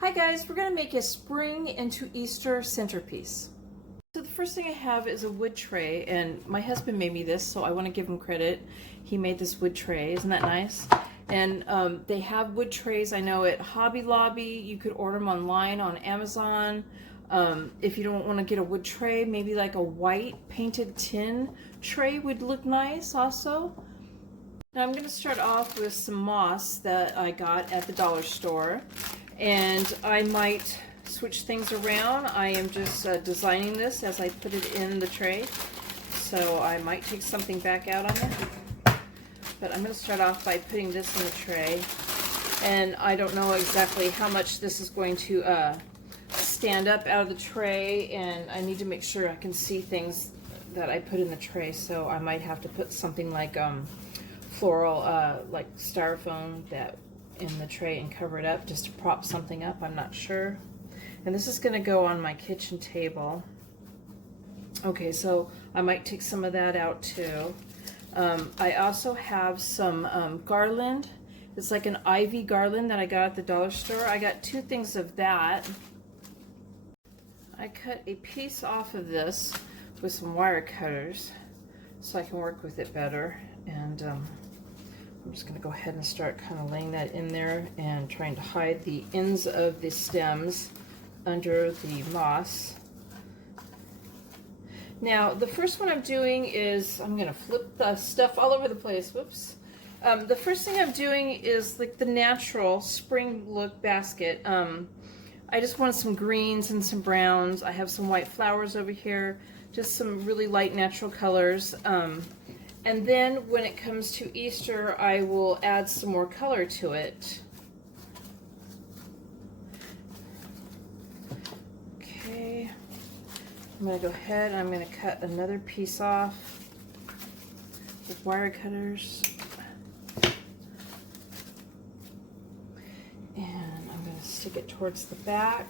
Hi guys, we're going to make a spring into Easter centerpiece. So the first thing I have is a wood tray, and my husband made me this, so I want to give him credit. He made this wood tray, isn't that nice? And they have wood trays, I know, at Hobby Lobby. You could order them online on Amazon. If you don't want to get a wood tray, maybe like a white painted tin tray would look nice also. Now I'm going to start off with some moss that I got at the dollar store. And I might switch things around. I am just designing this as I put it in the tray. So I might take something back out on it. But I'm going to start off by putting this in the tray. And I don't know exactly how much this is going to stand up out of the tray. And I need to make sure I can see things that I put in the tray. So I might have to put something like floral, like styrofoam that in the tray and cover it up just to prop something up. I'm not sure. And this is going to go on my kitchen table. Okay, so I might take some of that out too. I also have some garland. It's like an ivy garland that I got at the dollar store. I got two things of that. I cut a piece off of this with some wire cutters so I can work with it better. And I'm just going to go ahead and start kind of laying that in there and trying to hide the ends of the stems under the moss. Now, the first one I'm doing is, I'm going to flip the stuff all over the place. Whoops. The first thing I'm doing is like the natural spring look basket. I just wanted some greens and some browns. I have some white flowers over here, just some really light natural colors. And then when it comes to Easter, I will add some more color to it. Okay, I'm going to go ahead and I'm going to cut another piece off with wire cutters. And I'm going to stick it towards the back.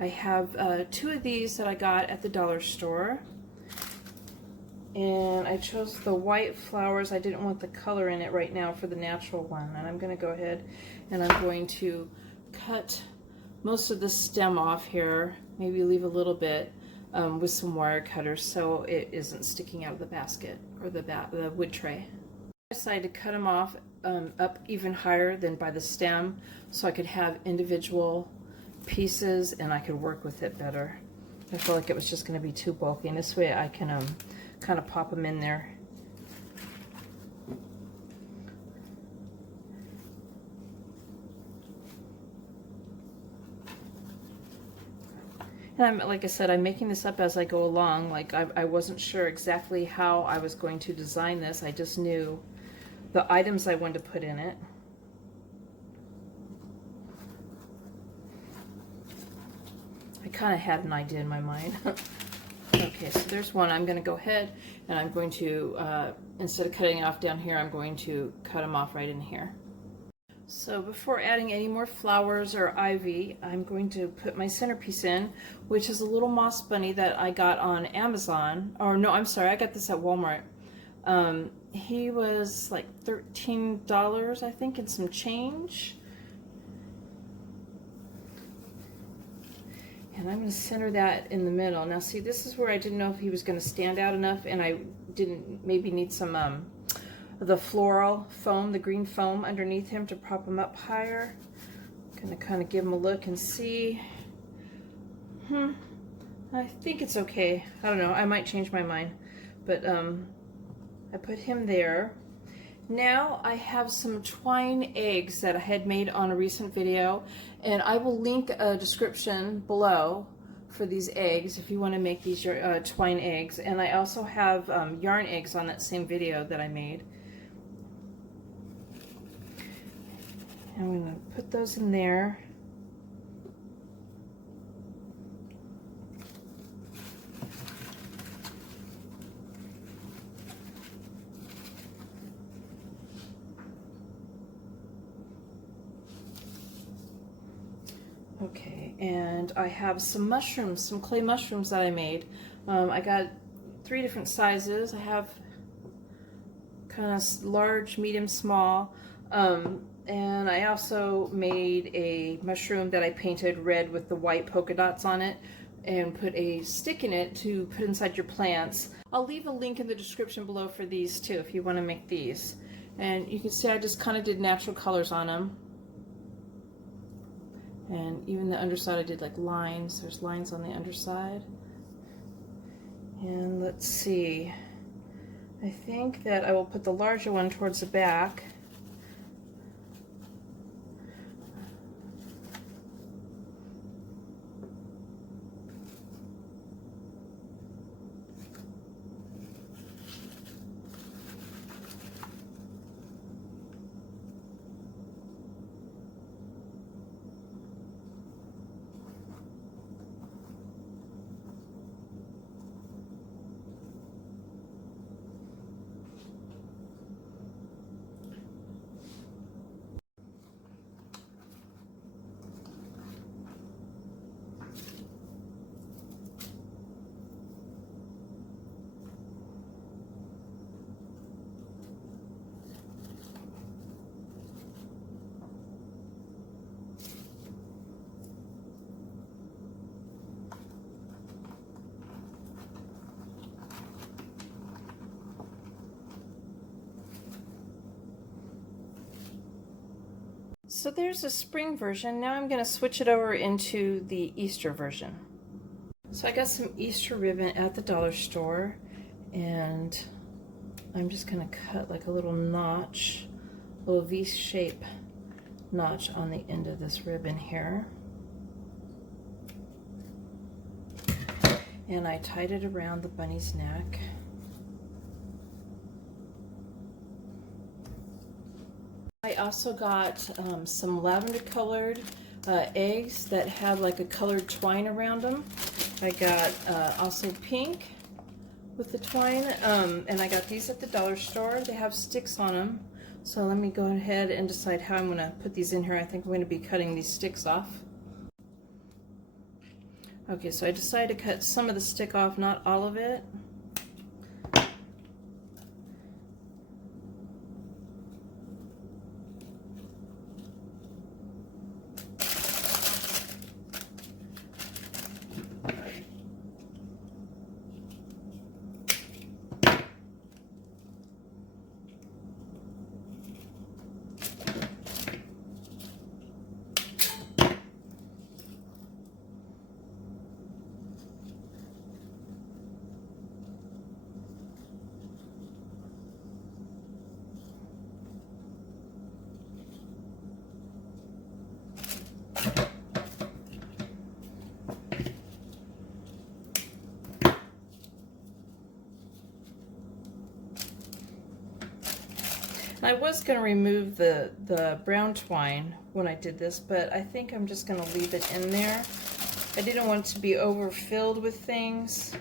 I have two of these that I got at the dollar store, and I chose the white flowers. I didn't want the color in it right now for the natural one, and I'm going to go ahead and I'm going to cut most of the stem off here, maybe leave a little bit with some wire cutters so it isn't sticking out of the basket or the wood tray. I decided to cut them off up even higher than by the stem so I could have individual pieces and I could work with it better. I felt like it was just going to be too bulky, and this way I can kind of pop them in there. And like I said, I'm making this up as I go along. Like I wasn't sure exactly how I was going to design this. I just knew the items I wanted to put in it. Kind of had an idea in my mind. Okay, so there's one. I'm going to go ahead and I'm going to, instead of cutting it off down here, I'm going to cut them off right in here. So before adding any more flowers or ivy, I'm going to put my centerpiece in, which is a little moss bunny that I got on Amazon. Or no, I'm sorry, I got this at Walmart. He was like $13, I think, and some change. And I'm going to center that in the middle. Now see, this is where I didn't know if he was going to stand out enough, and I didn't maybe need some the floral foam, the green foam underneath him to prop him up higher. I'm going to kind of give him a look and see. I think it's okay. I don't know. I might change my mind. But I put him there. Now I have some twine eggs that I had made on a recent video, and I will link a description below for these eggs if you want to make these twine eggs. And I also have yarn eggs on that same video that I made. And I'm going to put those in there. Okay, and I have some mushrooms, some clay mushrooms that I made. I got 3 different sizes. I have kind of large, medium, small. And I also made a mushroom that I painted red with the white polka dots on it and put a stick in it to put inside your plants. I'll leave a link in the description below for these too if you want to make these. And you can see I just kind of did natural colors on them. And even the underside I did like lines. There's lines on the underside. And let's see. I think that I will put the larger one towards the back. So there's a spring version. Now I'm going to switch it over into the Easter version. So I got some Easter ribbon at the dollar store, and I'm just going to cut like a little notch, a little V-shape notch on the end of this ribbon here. And I tied it around the bunny's neck. I also got some lavender colored eggs that have like a colored twine around them. I got also pink with the twine, and I got these at the dollar store. They have sticks on them. So let me go ahead and decide how I'm going to put these in here. I think I'm going to be cutting these sticks off. Okay, so I decided to cut some of the stick off, not all of it. I was going to remove the brown twine when I did this, but I think I'm just going to leave it in there. I didn't want it to be overfilled with things.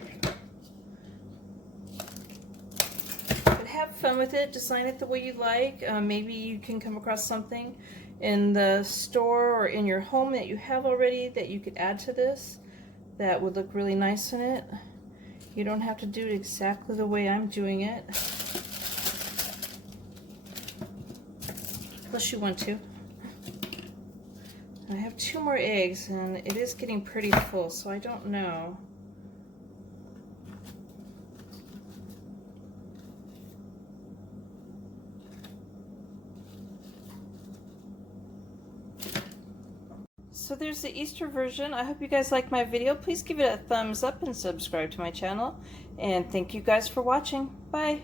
But have fun with it, design it the way you like. Maybe you can come across something in the store or in your home that you have already that you could add to this that would look really nice in it. You don't have to do it exactly the way I'm doing it. Unless you want to. I have 2 more eggs and it is getting pretty full, so I don't know. So there's the Easter version. I hope you guys like my video. Please give it a thumbs up and subscribe to my channel. And thank you guys for watching. Bye.